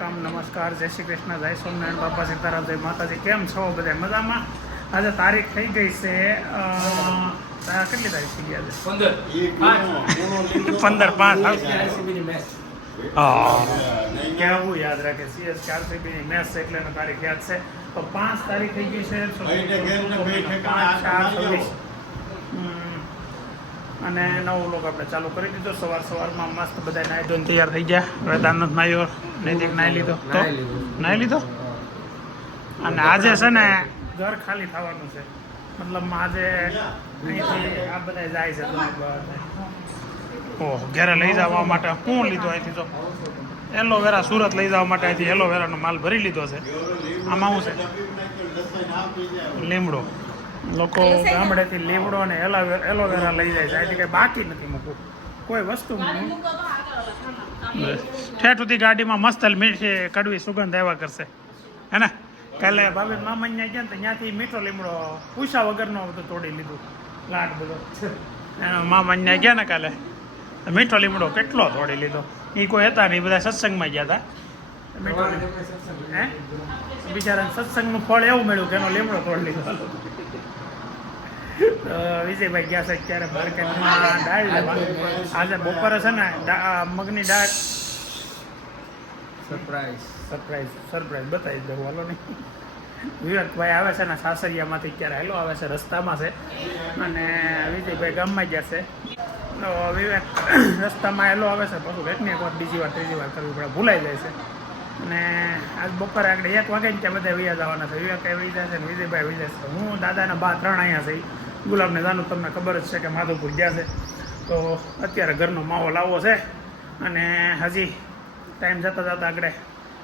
Welcome, નમસ્કાર, જય શ્રી કૃષ્ણ, જય સોમનારાયણ બાપા, સીતારામ, જય માતાજી. કેમ છો બધા? મજામાં? આજે તારીખ થઈ ગઈ છે કેટલી તારીખ થઈ ગઈ આજે? 15/5. કેવું યાદ રાખે? CSK RCB ની મેચ છે એટલે એનો તારીખ યાદ છે. તો 5 તારીખ થઈ ગઈ છે. અને નવો લોક આપણે ચાલુ કરી દીધો. સવારમાં મસ્ત બધા નાહી ધોઈને તૈયાર થઈ ગયા. વેદાંત નાહ્યો, નૈતિક નાહી લીધો. તો નાહી લીધો. અને આજે છે ને ઘર ખાલી થવાનું છે. મતલબમાં આજે અહીંથી આ બધા જાય છે. ઓહ, ઘરે લઈ જવા માટે શું લીધો અહીંથી? તો એલોવેરા સુરત લઈ જવા માટે અહીંથી એલોવેરાનો માલ ભરી લીધો છે. આમાં શું છે? લીમડો. લોકો ગામડેથી લીમડો અને એલોવેરા લઈ જાય છે. અહીંથી કંઈ બાકી નથી મૂકવું કોઈ વસ્તુ. ઠેઠ સુધી ગાડીમાં મસ્ત મીઠી કડવી સુગંધ આવ્યા કરશે હે ને. કાલે ભાભી મામાને ગયા ને ત્યાંથી મીઠો લીમડો પૂછા વગરનો બધું તોડી લીધું. લાટ બધો મામાને ગયા ને કાલે મીઠો લીમડો કેટલો તોડી લીધો. એ કોઈ હતા નહીં, બધા સત્સંગમાં ગયા હતા. મીઠો હે બિચારાને સત્સંગનું ફળ એવું મળ્યું કે એનો લીમડો તોડી લીધો. વિજયભાઈ ગયા છે અત્યારે માર્કેટમાં દાળ લેવા. આજે બપોરે છે ને મગની દાળ સરપ્રાઈઝ બતાવી દઉં. હાલો નહીં, વિવેકભાઈ આવે છે ને સાસરિયામાંથી ક્યારે હેલો આવે છે, રસ્તામાં છે. અને વિજયભાઈ ગામમાં ગયા છે. તો વિવેક રસ્તામાં હેલો આવે છે, પછી વેકની એક વાર બીજી વાર ત્રીજી વાર કરવી પડે, ભૂલાઈ જાય છે. અને આજ બપોરે આગળ 1 વાગે ને ત્યાં બધા વૈયા જવાના છે. વિવેક વહી જાય છે ને વિજયભાઈ વહી જાય છે. હું દાદાના બા 3 અહીંયા છે. ગુલાબને જાનું તમને ખબર જ છે કે માધવપુર ગયા છે. તો અત્યારે ઘરનો માહોલ આવો છે. અને હજી ટાઈમ જતાં આગળ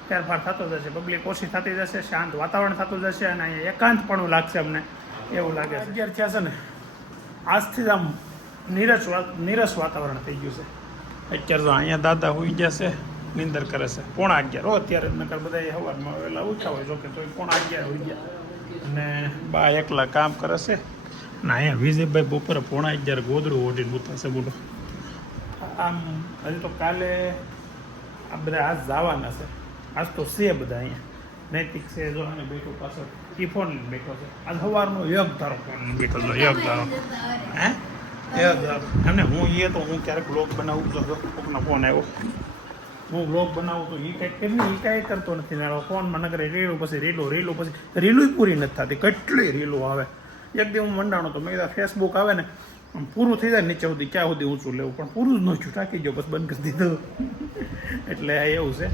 ફેરફાર થતો જશે. પબ્લિક ઓછી થતી જશે, શાંત વાતાવરણ થતું જશે. અને અહીંયા એકાંતપણું લાગશે અમને, એવું લાગે છે. 11 થયા છે ને, આજથી જ આમ નીરસ વાતાવરણ થઈ ગયું છે. અત્યારે તો અહીંયા દાદા હોઈ ગયા છે, નિંદર કરે છે. 11:15 અત્યારે નકર બધા સવારમાં વહેલા ઉઠ્યા હોય. જોકે તો 11:15 હોઈ ગયા. અને બા એકલા કામ કરે છે. ને અહીંયા વિજયભાઈ બપોરે 11:15 ગોદડું ઓઢીને ઉતારશે બોલો. આમ હજી તો કાલે આ બધા આજ જવાના છે. આજ તો છે બધા અહીંયા. નૈતિક છે જો અને બેઠો પાછળ એ ફોન બેઠો છે. આજ સવારનો યગ ધારો ફોન બેઠો છે. યગ ધારો હે એમને હું તો હું ક્યારેક બ્લોગ બનાવું તો કોકનો ફોન આવ્યો. હું બ્લોગ બનાવું તો એ કંઈક કેમની એ કાંઈ કરતો નથી. ને ફોનમાં નગર રીલું પછી રીલું પછી રીલું પૂરી નથી થતી. કેટલી રીલું આવે. એક દી હું મંડાણો તો મેં કીધા ફેસબુક આવે ને પૂરું થઈ જાય નીચે સુધી ક્યાં સુધી ઊંચું લેવું, પણ પૂરું જ ન છું. ટાંકી ગયો બસ બંધ કરી દીધું. એટલે એવું છે.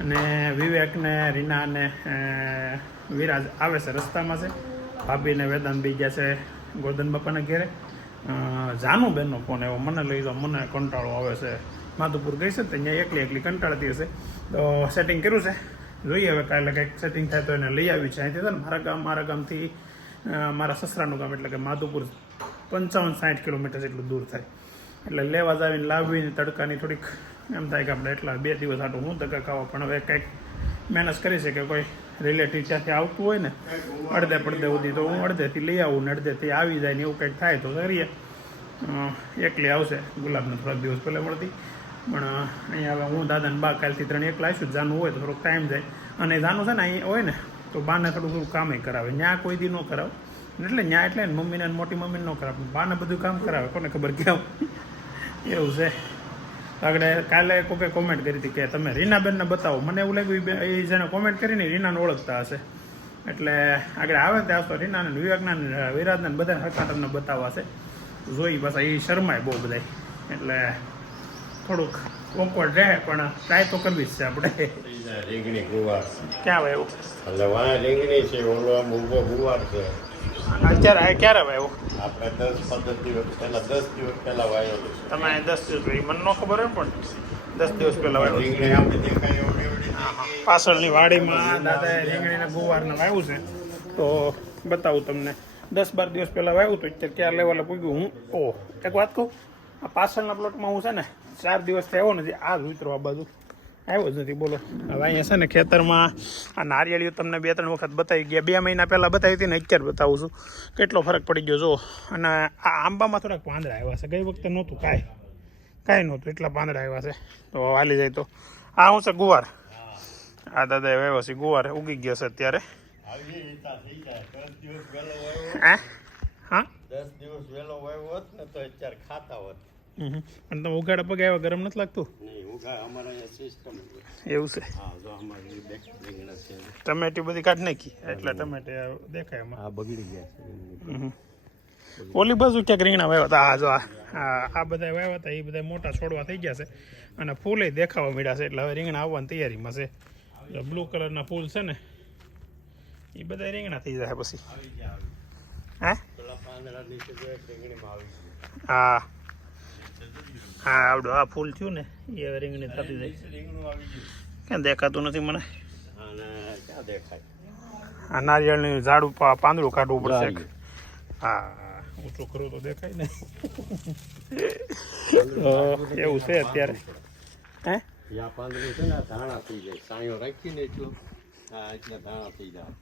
અને વિવેકને રીના અને વિરાજ આવે છે, રસ્તામાં છે. ભાભીને વેદાંત બી ગયા છે ગોરધન બાપાના ઘેરે. જાનુબેનનો ફોન આવ્યો, મને લઈ જાઓ, મને કંટાળો આવે છે. માધુપુર ગઈ છે તો અહીંયા એકલી કંટાળતી હશે. તો સેટિંગ કર્યું છે, જોઈએ હવે કાલે કંઈક સેટિંગ થાય તો એને લઈ આવી છે. અહીંથી છે ને મારા ગામથી મારા સસરાનું ગામ એટલે કે માધુપુર 55-60 કિલોમીટર જેટલું દૂર થાય. એટલે લેવા જાવીને લાવીને તડકાની થોડીક એમ થાય કે આપણે એટલા 2 દિવસ આટલું હું ધક્કા ખાવા. પણ હવે કંઈક મહેનત કરી છે કે કોઈ રિલેટિવ ત્યાંથી આવતું હોય ને અડધે પડધે સુધી તો હું અડધેથી લઈ આવું ને અડધેથી આવી જાય ને એવું કંઈક થાય તો કરીએ. એકલી આવશે ગુલાબને થોડાક દિવસ પહેલાં મળતી. પણ અહીંયા હવે હું દાદાને બા કાલથી 3 એકલા આવીશું. જાનું હોય તો થોડોક ટાઈમ જાય. અને જાનું છે ને અહીં હોય ને તો બાને થોડું કામે કરાવે. ત્યાં કોઈ દી ન કરાવે એટલે ત્યાં એટલે મમ્મીને મોટી મમ્મીને ન કરાવે, બાને બધું કામ કરાવે. કોને ખબર કેવું એવું છે. આગળ કાલે કોકે કોમેન્ટ કરી હતી કે તમે રીનાબેનને બતાવો. મને એવું લાગ્યું એ જેને કોમેન્ટ કરીને રીનાને ઓળખતા હશે. એટલે આગળ આવે ત્યાં તો રીનાને વિવેકના વિરાજને બધા સરકાર તમને બતાવવા છે. જોઈ પાછા એ શરમાય બહુ બધા. એટલે થોડુંક ઓકવર્ડ રહે પણ ટ્રાય તો કરવી જ છે આપણે. રીંગણી ગુવાર ક્યાં આવ્યું? એટલે વાય રીંગણી છે, ઓલો આમ ઊભો ગુવાર છે. અત્યારે ક્યારે આવ્યો? આપણે 10-15 દિવસ પહેલા 10 દિવસ પહેલા વાયેલું છે. તમે 10 દિવસ મને ન ખબર હોય પણ 10 દિવસ પહેલા વાવ્યું. રીંગણી આપણે દેખાય એવડી પાછળની વાડીમાં દાદાએ રીંગણીના ગુવારને વાવ્યું છે. તો બતાવું તમને. 10-12 દિવસ પહેલાં વાવ્યું તો અત્યારે ક્યાં લેવલે પૂગ્યું હું. એક વાત કહું, આ પાછળના પ્લોટમાં હું છે ને 4 દિવસથી આવ્યો નથી. આ જ ઉતરો આ બાજુ આવ્યો જ નથી બોલો. હવે અહીંયા છે ને ખેતરમાં આ નારિયેળીઓ તમને 2-3 વખત બતાવી ગયા. 2 મહિના પહેલાં બતાવી હતી ને અત્યારે બતાવું છું. કેટલો ફરક પડી ગયો જો. અને આ આંબામાં થોડાક પાંદડા આવ્યા છે. ગઈ વખતે નહોતું કાંઈ નહોતું, એટલા પાંદડા આવ્યા છે. તો હાલી જાય તો આ હું છે ગુવાર. આ દાદા વ્યવ છે ગુવાર ઉગી ગયો છે અત્યારે. આવી રીતના થઈ જાય 10 દિવસ વહેલો વાવ્યો હે હા 10 દિવસ વહેલો વાવ્યો હોત ને તો અત્યારે ખાતા હોત. અને તમે ઉગાડા પગે આવ્યા ગરમ નથી લાગતું? નહીં ઉગા અમારા અહીંયા સિસ્ટમ એવું છે. હા જો અમારી રીંગણા છે ટમેટી બધી કાઢી નાખી એટલે ટમેટી દેખાય એમાં. આ બગડી ગયા છે. ઓલી બાજુ ક્યાંક રીંગણા વાવ્યા હતા. આ જો આ બધા વાવ્યા હતા એ બધા મોટા છોડવા થઈ ગયા છે અને ફૂલે દેખાવા મળ્યા છે એટલે હવે રીંગણા આવવાની તૈયારીમાં છે. બ્લુ કલરના ફૂલ છે ને એ બધા રીંગણા થઈ જાય પછી. હે પેલા પાંદડા નીચે જો એક રીંગણીમાં આવી હા હા આવડું આ ફૂલ થયું ને એ હવે રીંગણી થતી જાય. રીંગણું આવી ગયું. ક્યાં દેખાતું નથી મને. અને ક્યાં દેખાય? આ નારિયેળની ઝાડ ઉપર પાંદડું કાઢવું પડશે. હા ઊંચું કરું તો દેખાય ને. એવું છે અત્યારે. હે યા પાંદડું છે ને ધાણા થઈ જાય. સાયો રાખીને એટલું હા એટલે ધાણા થઈ જાય.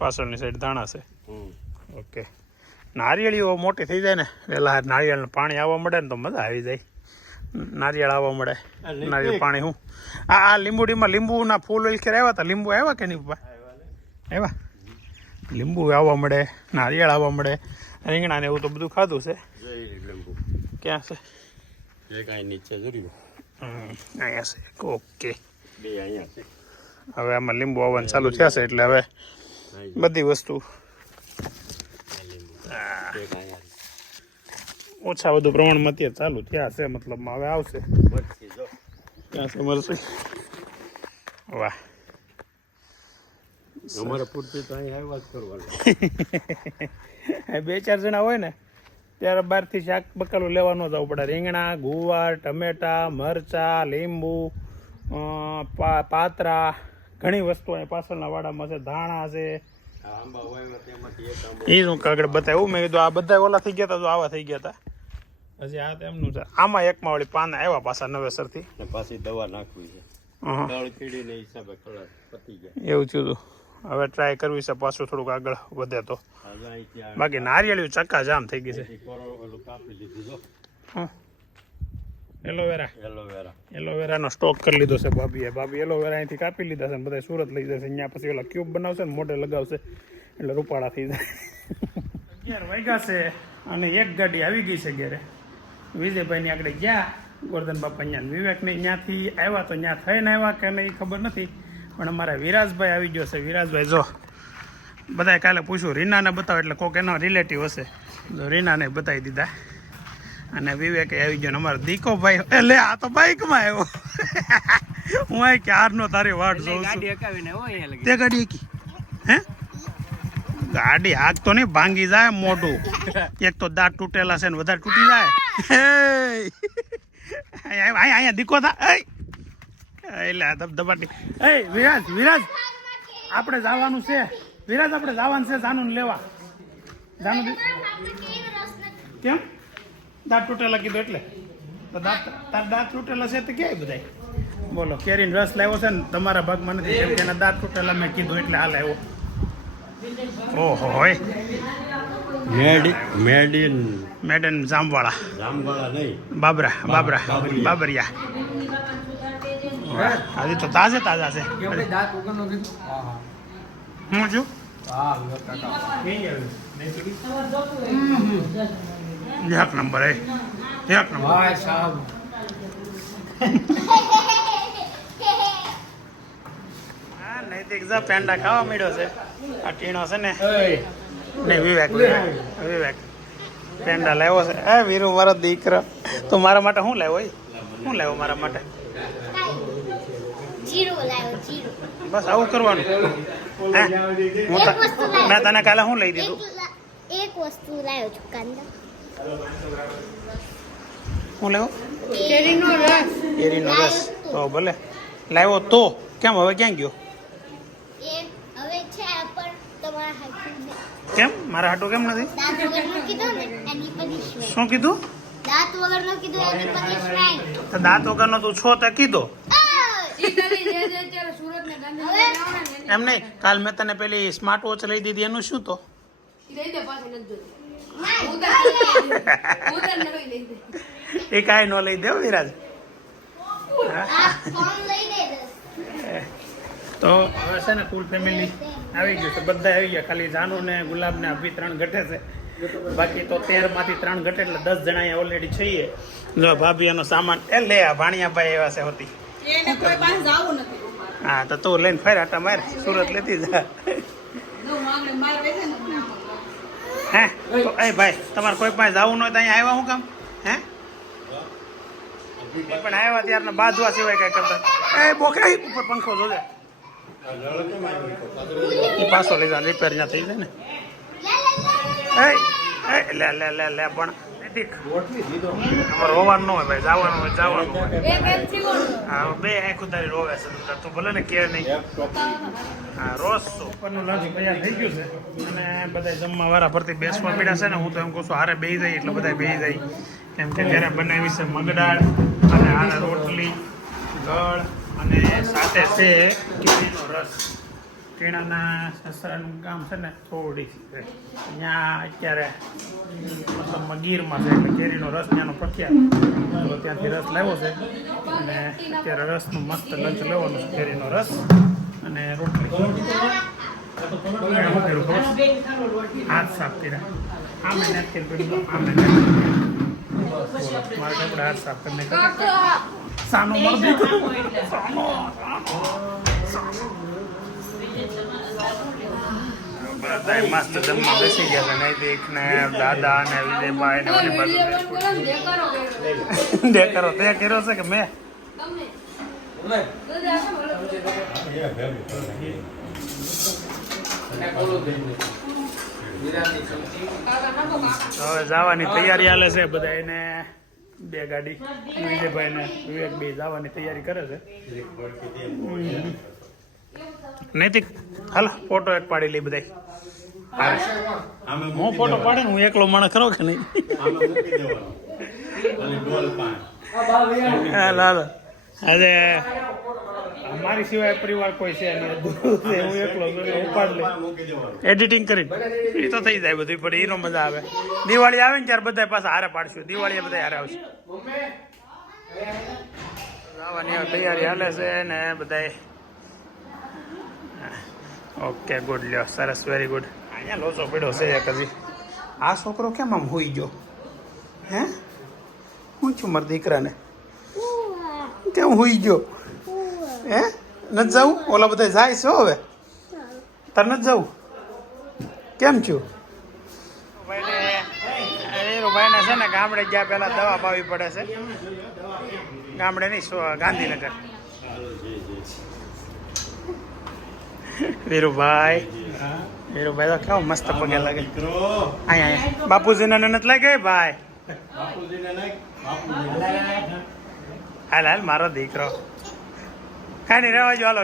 પાછળની સાઈડ ધાણા છે. ઓકે નારિયેળીઓ મોટી થઈ જાય ને વહેલા નારિયેળનું પાણી આવવા મળે ને તો મજા આવી જાય. નારિયેળ આવવા મળે નારિયેળ પાણી હું આ લીંબુડીમાં લીંબુના ફૂલ ખેર આવ્યા હતા. લીંબુ આવ્યા કે નહીં પપ્પા? આવ્યા. લીંબુ આવવા મળે નારિયેળ આવવા મળે રીંગણા ને એવું તો બધું ખાધું છે. લીંબુ ક્યાં છે? એક અહીં નીચે જોયું. અહીંયા છે. ઓકે બે અહીંયા છે. હવે આમાં લીંબુ આવવાનું ચાલુ થયા છે એટલે હવે બધી વસ્તુ ઓછા વધુ પ્રમાણમાં અત્યારે ચાલુ થયા છે. મતલબમાં હવે આવશે. ક્યાં છે મરસી? વાહ અમારે પૂરતી તો અહીં આવ્યા જ કરવાનું. 2-4 જણા હોય ને ત્યારે બહારથી શાક બકાલું લેવા ન જવું પડે. રીંગણા ગુવાર ટમેટા મરચા લીંબુ પાતરા ઘણી વસ્તુ અહીં પાછળના વાડામાં છે. ધાણા છે એ શું કાગળ બતાવ્યું. મેં કીધું આ બધા ઓલા થઈ ગયા હતા તો આવા થઈ ગયા હતા. હજી આ તો એમનું છે. આમાં એકમાં વળી પાના આવ્યા પાછા નવેસરથી. પાછી દવા નાખવી છે. તળ કીડીને હિસાબે કલર પતી ગયા. એવું થયું હતું. હવે ટ્રાય કરવી છે પાછું થોડુંક આગળ વધે તો. બાકી નારિયેળી ચક્કાજામ થઈ ગઈ છે. એલોવેરાનો સ્ટોક કરી લીધો છે ભાભીએ. ભાભી એલોવેરા અહીંથી કાપી લીધા છે ને બધા સુરત લઈ જશે. અહીંયા પછી ઓલા ક્યુબ બનાવશે ને મોઢે લગાવશે એટલે રૂપાળા થઈ જાય. 11 વાગ્યા છે અને એક ગાડી આવી ગઈ છે ઘેરે. વિજયભાઈની આગળ ગયા ગોરધન બાપા અહીંયા વિવેકને ત્યાંથી આવ્યા તો ત્યાં થઈને આવ્યા કે નહીં ખબર નથી પણ અમારા વિરાજભાઈ આવી ગયો છે. વિરાજભાઈ જો બધાએ કાલે પૂછ્યું રીનાને બતાવો એટલે કોઈક એનો રિલેટિવ હશે તો રીનાને બતાવી દીધા. અને વિવેકે આવી ગયો ને અમારો દીકો ભાઈ. એટલે આ તો બાઇકમાં આવ્યો. હું આ ક્યારનો તારી વાટ જોઉં છું. તે ગાડી એકી હે ગાડી હાથ તો નહીં ભાંગી જાય મોઢું. એક તો દાંત તૂટેલા છે ને વધારે તૂટી જાય. અહીંયા દીકો થા એટલે ધબધબાટી. વિરાજ વિરાજ આપણે જવાનું છે. વિરાજ આપણે જવાનું છે જાનું લેવા. જાનું કેમ દાંત તૂટેલા કીધું એટલે તો તાર દાંત તૂટેલા છે તો ક્યાંય બધા બોલો. કેરીનો રસ લાવ્યો છે ને તમારા ભાગમાં નથી કેમ કે એના દાંત તૂટેલા મેં કીધું એટલે હાલ આવ્યો. ઓહો હોય મેડન જામવાળા બાબરિયા હજી તો તાજા છે. હું છું એક નંબર એક નંબર. નૈતિક જા પેંડા ખાવા મળ્યો છે. આ ટીણો છે ને નહીં વિવેક પેંડા લાવ્યો છે. એ વીરુ મારો દીકરો તું મારા માટે શું લાવ્યો? શું લાવ્યો મારા માટે? બસ આવું કરવાનું. મેં તને કાલે શું લઈ દીધું? એક વસ્તુ લાવ્યો છું કાંદા. શું લાવ્યો? કેરીનો રસ. તો ભલે લાવ્યો તો કેમ હવે ક્યાં ગયો? હવે છે પણ તમારા હાથું કેમ મારા હાટું કેમ નથી? દાંત વગરનો કીધું ને એની પનિશમેન્ટ. શું કીધું? દાંત વગરનો કીધું એની પનિશમેન્ટ. તો દાંત વગરનો તું છો તે કીધો એમ નહીં. કાલ મેં તને પેલી સ્માર્ટ વોચ લઈ દીધી એનું શું? તો એ કાંઈ ન લઈ દેવ વિરાજ. તો હવે છે ને ફૂલ ફેમિલી આવી ગયું છે, બધા આવી ગયા, ખાલી જાનુ ને ગુલાબ ને અભી 3 ઘટે છે, બાકી તો 13 માંથી 3 ઘટે એટલે 10 જણા અહીંયા ઓલરેડી છીએ. જો ભાભી એનો સામાન એ લે આ ભાણિયાભાઈ એવા છે હોતી એને કોઈ પાસે જાવું નથી. હા તો તું લઈને ફેર આટા માર સુરત લેતી જા. જો માગને માર વેચે ને મને હે તો એ ભાઈ તમારે કોઈ પાસે જવું ન હોય તો અહીંયા આવ્યા હું કામ હે પણ આવ્યા ત્યારના બાજવા સિવાય કઈ કરતા એ બોકરા ઉપર પંખો જોજે એ પાછો લઈ જા રિપેર ત્યાં થઈ જાય ને એ લે લે લે લે પણ અમારે રોવાનું ન હોય ભાઈ, જવાનું હોય જવાનું હોય. એક એમ થયું હા બે આખું તારી રોવે છે તું ભલે ને કે નહીં. હા રોજ ઉપરનું લંચ તૈયાર થઈ ગયું છે અને બધા જમવા વાળા પરથી બેસવા પીડા છે ને. હું તો એમ કહું છું હારે બેસી જાય એટલે બધા બેસી જાય, કેમ કે ઘરે બનાવી છે મગદાળ અને આને રોટલી ગળ અને સાથે છે કેરીનો રસ. ટીણાના સસરાનું ગામ છે ને થોડી છે ત્યાં અત્યારે મતલબ ગીરમાં છે એટલે કેરીનો રસ ત્યાંનો પ્રખ્યાત, તો ત્યાંથી રસ લાવ્યો છે અને અત્યારે રસનું મસ્ત લંચ લેવાનું છે, કેરીનો રસ અને રોટલી. હાથ સાફ કર્યા આમે નથી કર્યું આમે મારે કપડા હાથ સાફ કરીને સાનો મરદી બધા મસ્ત જમવા બેસી ગયા છે. નૈતિક ને દાદા ને વિજયભાઈ ને બધી બાજુ દેખારો તે કર્યો છે કે મેં હવે જવાની તૈયારી હાલે છે બધા. એને 2 ગાડી વિજયભાઈ ને વિવેક બે જવાની તૈયારી કરે છે. નૈતિક હાલ ફોટો એક પાડી લઈ બધા. હું ફોટો પાડી હું એકલો માણસ ખરો કે નહીં? હાલ હાલ આજે મારી સિવાય પરિવાર કોઈ છે નહીં, હું એકલો ઉપાડ લઈ એડિટિંગ કરી એ તો થઈ જાય બધું, પણ એનો મજા આવે. દિવાળી આવે ને ત્યારે બધા પાછા હારે પાડશું, દિવાળી બધા હારે આવશે. આવવાની તૈયારી હાલે છે ને બધા. ઓકે ગુડ લ્યો સરસ વેરી ગુડ. અહીંયા લોચો પડ્યો છે એક હજી. આ છોકરો કેમ આમ હોઈ ગયો હે? હું છું મારા દીકરાને કેમ હોઈ ગયો હે? નથી જવું? ઓલા બધા જાય છે હવે તાર નથી જવું? કેમ છું? ભાઈને છે ને ગામડે ગયા પહેલા દવા પાવી પડે છે. ગામડે નહીં ગાંધીનગર. વીરુભાઈ તો કેવો મસ્ત પગે લાગે. અહીંયા બાપુજીને નથી લાગે ભાઈ. હાલ હાલ મારો દીકરો કાંઈ નહીં રેવાજો, હાલો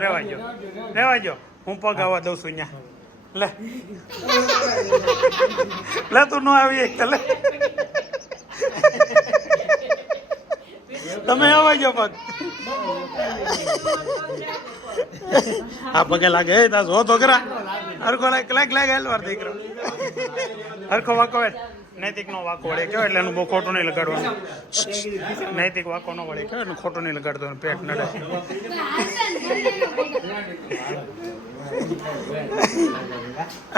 રેવાજો હું પગ આવવા દઉં છું અહીંયા. લે તું ન આવી લે તમે આવજો પગ. આ પગે લાગે તા જો તો કરા હરખો લાગ હેલવાર દીકરો હરખો વાકો નૈતિક નો વાકો વળે કયો એટલે એનું બહુ ખોટું નહીં લગાડવાનું. નૈતિક વાકો નો વળે કયો એનું ખોટું નહીં લગાડવાનું, પેટ નડે.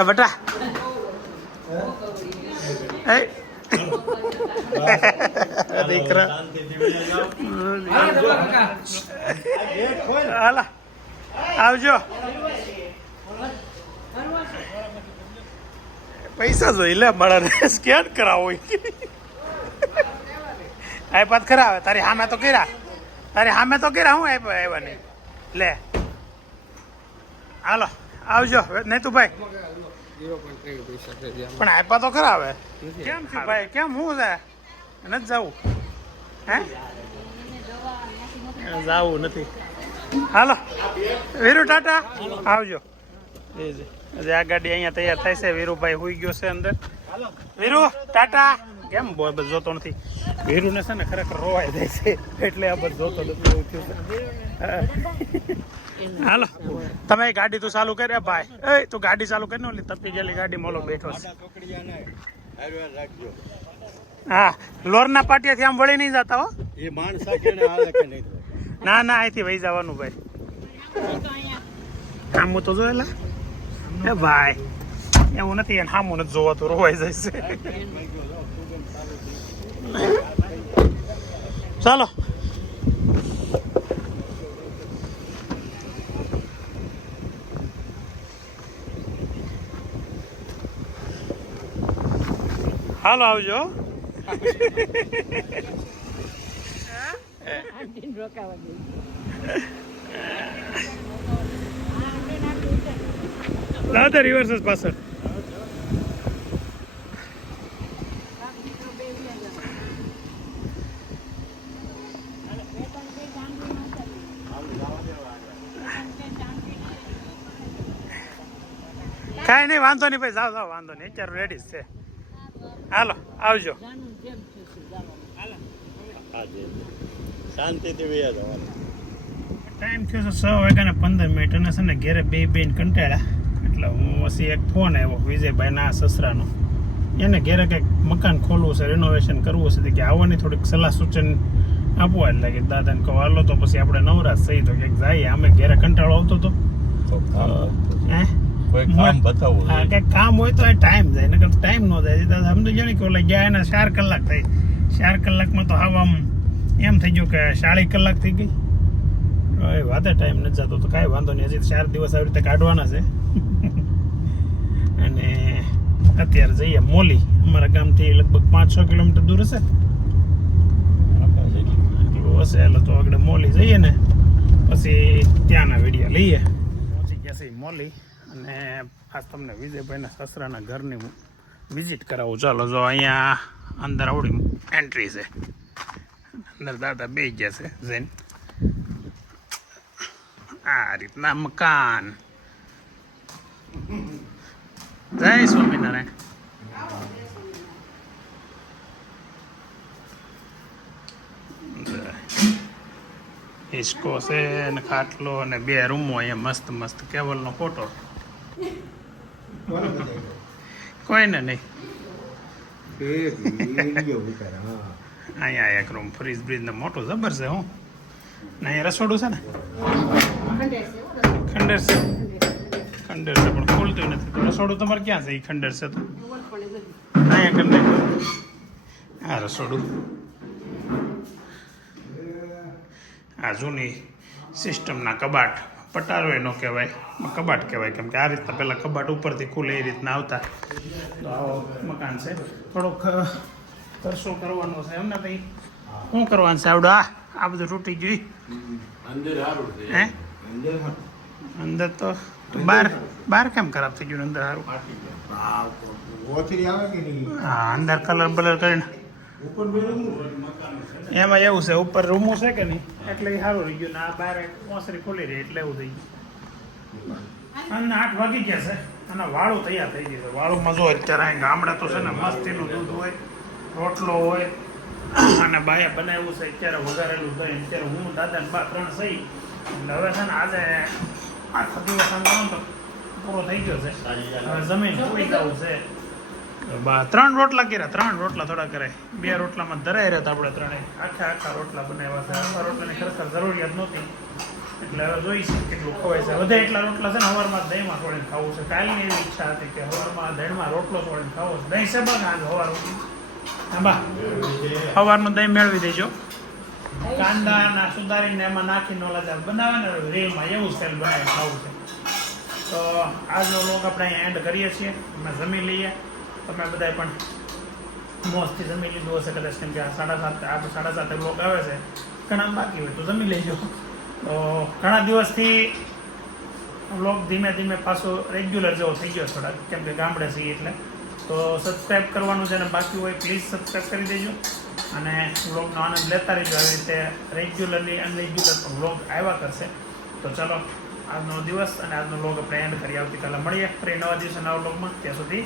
બટા દીકરા હાલા આવજો. પૈસા જોઈ લે મારા સ્કેન કરાવો. આ પાત ખરા તારી સામે તો કર્યા હું આવ્યા નહીં. લે હાલો આવજો નહીં તું ભાઈ. પણ આપ્યા તો ખરા હવે. કેમ છું ભાઈ? કેમ હું છે? નથી જવું હે? જવું નથી. હાલો વીરુ ટાટા આવજો. આ ગાડી અહીંયા તૈયાર થાય છે. વીરુભાઈ હોઈ ગયો છે અંદર. વીરુ ટાટા. કેમ બસ જોતો નથી? વીરુને છે ને ખરેખર રોવાઈ જાય છે એટલે આ બસ જોતો નથી એવું થયું છે. હાલો તમે ગાડી તું ચાલુ કરે ભાઈ. એ તું ગાડી ચાલુ કરી ને તપી ગયેલી ગાડી મોલો બેઠો છે. હા લોરના પાટિયાથી આમ વળી નહીં જતા હો. એ માણસ ના ના અહીંથી વહી જવાનું ભાઈ. સામું તો જોયેલા એ ભાઈ એવું નથી એને સામું નથી જોવાતું રોવાઈ જાય છે ચાલો હાલો આવજો દાદા રિવર્સ પાછળ કાંઈ નહીં વાંધો નહીં ભાઈ જાઓ વાંધો નહીં અત્યારે રેડી છે હાલો આવજો શાંતિથી વયા જવાનું. ટાઈમ થયો છે 6:15 અને છે ને ઘેરે બેન કંટાળ્યા એટલે હું પછી એક ફોન આવ્યો વિજયભાઈના સસરાનો એને ઘેરે કંઈક મકાન ખોલવું છે રિનોવેશન કરવું છે કે આવવાની થોડીક સલાહ સૂચન આપવા એટલે કે દાદાને કહો હાલો તો પછી આપણે નવરાશ થઈ તો કંઈક જાય અમે ઘેરે કંટાળો આવતો હતો હે કોઈ કામ બતાવવું હા કંઈક કામ હોય તો ટાઈમ જાય નકર ટાઈમ ન જાય દાદા સમજી જાય ને કે ઓલા ગયા એના 4 કલાક થઈ 4 કલાકમાં તો હાવ આમ એમ થઈ ગયું કે 40 કલાક થઈ ગઈ હવે વાતે ટાઈમ નથી જતો તો કાંઈ વાંધો નહીં હજી 4 દિવસ આવી રીતે કાઢવાના છે અને અત્યારે જઈએ મોલી અમારા ગામથી લગભગ 5-6 કિલોમીટર દૂર હશે એટલું હશે એટલે તો આગળ મોલી જઈએ ને પછી ત્યાંના વિડીયો લઈએ પહોંચી ગયા છે મોલી અને આજ તમને વિજયભાઈના સસરાના ઘરની વિઝિટ કરાવું ચાલો જો અહીંયા અંદર આવડી એન્ટ્રી છે અંદર દાદા બે ગયા છે જૈન આ રીતના મકાન જય સ્વામિનારાયણ હિસકો છે ને ખાટલો અને 2 રૂમો અહીંયા મસ્ત મસ્ત કેવલનો ફોટો કોઈને નહીં અહીંયા એક રૂમ ફ્રીજ બ્રીજ ને મોટું જબર છે હું ને અહીંયા રસોડું છે ને ખંડેર છે પણ ખોલતું નથી તો રસોડું તમારે ક્યાં છે એ ખંડેર છે તો અહીંયા કરી નાખ્યું આ રસોડું આ જૂની સિસ્ટમના કબાટ પટારો ન કહેવાય કબાટ કહેવાય કેમ કે આ રીતના પહેલાં કબાટ ઉપરથી ખુલે એ રીતના આવતા તો આવો મકાન છે થોડોક તરસો કરવાનો છે એમને ભાઈ શું કરવાનું છે આવડો આ બધું તૂટી ગયું હે અંદર તો બહાર કેમ ખરાબ થઈ ગયું અંદર સારું હા અંદર કલર બલર કરીને એમાં એવું છે ઉપર રૂમો છે કે નહીં એટલે એ સારું રહી ગયું ને આ બહાર ઓસરી ખોલી રહી એટલે એવું થઈ ગયું અને 8 વાગી ગયા છે અને વાળું તૈયાર થઈ ગયું છે વાળુમાં જો અત્યારે અહીં ગામડા તો છે ને મસ્તીનું દૂધ હોય રોટલો હોય અને બાએ બનાવ્યું છે અત્યારે વઘારેલું દહીં અત્યારે હું દાદા ને બા 3 સહી એટલે હવે છે ને આજે આખો દિવસ આમ ગણો તો પૂરો થઈ ગયો છે હવે જમીન પૂરી જવું છે 3 રોટલા કર્યા 3 રોટલા થોડા કરાય 2 રોટલામાં ધરાઈ રહ્યા આપણે 3 આખા રોટલા બનાવ્યા છે આખા રોટલાની ખરેખર જરૂરિયાત નહોતી એટલે હવે જોઈ છે કેટલું ખવાય છે બધા એટલા રોટલા છે ને સવારમાં દહીંમાં છોડીને ખાવું છે કાલની એવી ઈચ્છા હતી કે સવારમાં દહીંમાં રોટલો છોડીને ખાવો છે દહીં છે બસ આજે સવાર બા સવારનું દહીં મેળવી દેજો કાંદા સુધારીને એમાં નાખીને ઓલા બનાવે ને રેલમાં એવું સ્ટાઈલ બનાવીને ખાવું છે તો આજનો લોક આપણે અહીંયા એન્ડ કરીએ છીએ અમે જમી લઈએ તમે બધા પણ મોજથી જમી લીધું હશે કદાચ કેમ કે આ 7:30 લોક આવે છે ઘણા બાકી હોય તો જમી લેજો તો ઘણા દિવસથી વ્લોગ ધીમે ધીમે પાછો રેગ્યુલર જેવો થઈ ગયો થોડાક કેમ કે ગામડે છીએ એટલે તો સબસ્ક્રાઈબ કરવાનું જેને બાકી હોય પ્લીઝ સબસ્ક્રાઈબ કરી દેજો અને વ્લોગનો આનંદ લેતા રહેજો આવી રીતે રેગ્યુલરલી અનરેગ્યુલર વ્લોગ આવ્યા કરશે તો ચલો આજનો દિવસ અને આજનો વ્લોગ આપણે એન્ડ કરી આવતીકાલે મળીએ ફરી નવા દિવસે નવા વ્લોગમાં ત્યાં સુધી